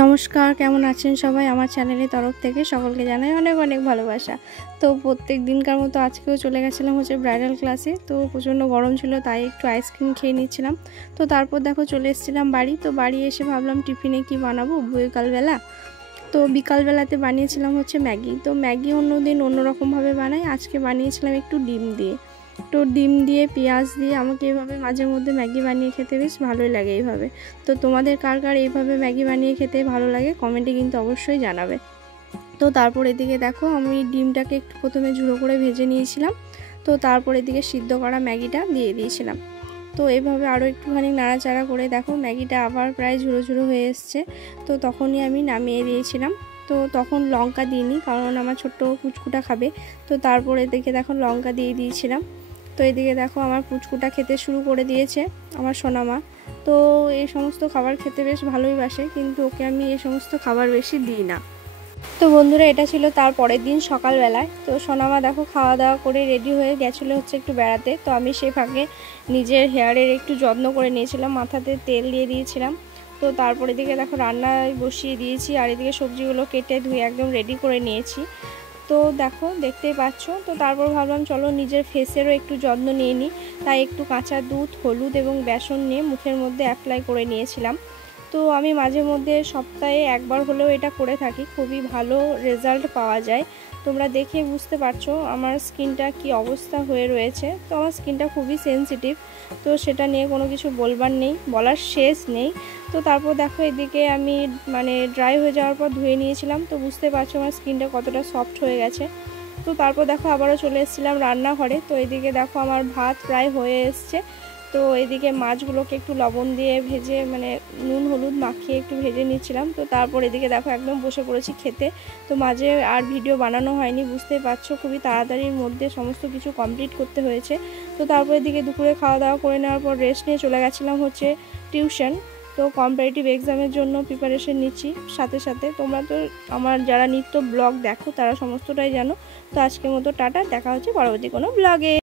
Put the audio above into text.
नमस्कार केमन आছেন সবাই আমার চ্যানেলের তরফ থেকে সকলকে জানাই অনেক অনেক ভালোবাসা। তো প্রত্যেক দিনকার মতো আজকেও চলে গেছিলাম হচ্ছে ব্রাইডাল ক্লাসে। তো প্রচন্ড গরম ছিল তাই একটু আইসক্রিম খেয়ে নিচ্ছিলাম। তো তারপর দেখো চলে এসেছিলাম বাড়ি। তো বাড়ি এসে ভাবলাম টিফিনে কি বানাবো বিকালবেলা। তো বিকালবেলাতে বানিয়েছিলাম হচ্ছে ম্যাগি। তো ম্যাগি অন্যদিন অন্যরকম ভাবে বানাই, আজকে বানিয়েছিলাম একটু ডিম দিয়ে। তো ডিম দিয়ে পেঁয়াজ দিয়ে আমাকে এইভাবে মাঝে মধ্যে ম্যাগি বানিয়ে খেতে বেশ ভালোই লাগে এইভাবে। তো তোমাদের কার কার এইভাবে ম্যাগি বানিয়ে খেতে ভালো লাগে কমেন্টে কিন্তু অবশ্যই জানাবে। তো তারপর এদিকে দেখো আমি ডিমটাকে একটু প্রথমে ঝুড়ো করে ভেজে নিয়েছিলাম। তো তারপর এদিকে সিদ্ধ করা ম্যাগিটা দিয়ে দিয়েছিলাম। তো এইভাবে আরও একটুখানি নাড়াচাড়া করে দেখো ম্যাগিটা আবার প্রায় ঝুড়ো ঝুড়ো হয়ে এসছে। তো তখনই আমি নামিয়ে দিয়েছিলাম। তো তখন লঙ্কা দিইনি কারণ আমার ছোট্ট পুচকুটা খাবে। তো তারপর এদিকে দেখো লঙ্কা দিয়ে দিয়েছিলাম। তো এদিকে দেখো আমার পুচকুটা খেতে শুরু করে দিয়েছে, আমার সোনামা। তো এই সমস্ত খাবার খেতে বেশ ভালোই বাসে, কিন্তু ওকে আমি এই সমস্ত খাবার বেশি দিই না। তো বন্ধুরা এটা ছিল তার পরের দিন সকালবেলায়। তো সোনামা দেখো খাওয়া দাওয়া করে রেডি হয়ে গেছিলো হচ্ছে একটু বেড়াতে। তো আমি সেই ফাঁকে নিজের হেয়ারের একটু যত্ন করে নিয়েছিলাম, মাথাতে তেল দিয়ে দিয়েছিলাম। তো তারপরে দিকে দেখো রান্নায় বসিয়ে দিয়েছি, আর এদিকে সবজিগুলো কেটে ধুয়ে একদম রেডি করে নিয়েছি। তো দেখো দেখতেই পাচ্ছ। তো তারপর ভাবলাম চলো নিজের ফেসেরও একটু যত্ন নিয়ে নিই, তাই একটু কাঁচা দুধ, হলুদ এবং বেসন নিয়ে মুখের মধ্যে অ্যাপ্লাই করে নিয়েছিলাম। তো আমি মাঝে মধ্যে সপ্তাহে একবার হলেও এটা করে থাকি, খুবই ভালো রেজাল্ট পাওয়া যায়। তোমরা দেখে বুঝতে পারছো আমার স্কিনটা কি অবস্থা হয়ে রয়েছে। তো আমার স্কিনটা খুবই সেনসিটিভ, তো সেটা নিয়ে কোনো কিছু বলবার নেই, বলার শেষ নেই। তো তারপর দেখো এদিকে আমি ড্রাই হয়ে যাওয়ার পর ধুয়ে নিয়েছিলাম। তো বুঝতে পারছো আমার স্কিনটা কতটা সফট হয়ে গেছে। তো তারপর দেখো আবারও চলে এসেছিলাম রান্নাঘরে। তো এদিকে দেখো আমার ভাত প্রায় হয়ে এসছে। তো এদিকে মাছগুলোকে একটু লবণ দিয়ে ভেজে নুন হলুদ মাখিয়ে একটু ভেজে নিচ্ছিলাম। তো তারপর এদিকে দেখো একদম বসে পড়েছি খেতে। তো মাঝে আর ভিডিও বানানো হয়নি, বুঝতেই পারছো খুবই তাড়াতাড়ির মধ্যে সমস্ত কিছু কমপ্লিট করতে হয়েছে। তো তারপর এদিকে দুপুরে খাওয়া দাওয়া করে নেওয়ার পর রেস্ট নিয়ে চলে গেছিলাম হচ্ছে টিউশন। তো কম্পারেটিভ এক্সামের জন্য প্রিপারেশন নিচ্ছি সাথে সাথে। তোমরা তো আমার যারা নিত্য ব্লগ দেখো তারা সমস্তটাই জানো। তো আজকের মতো টাটা, দেখা হচ্ছে পরবর্তী কোনো ব্লগে।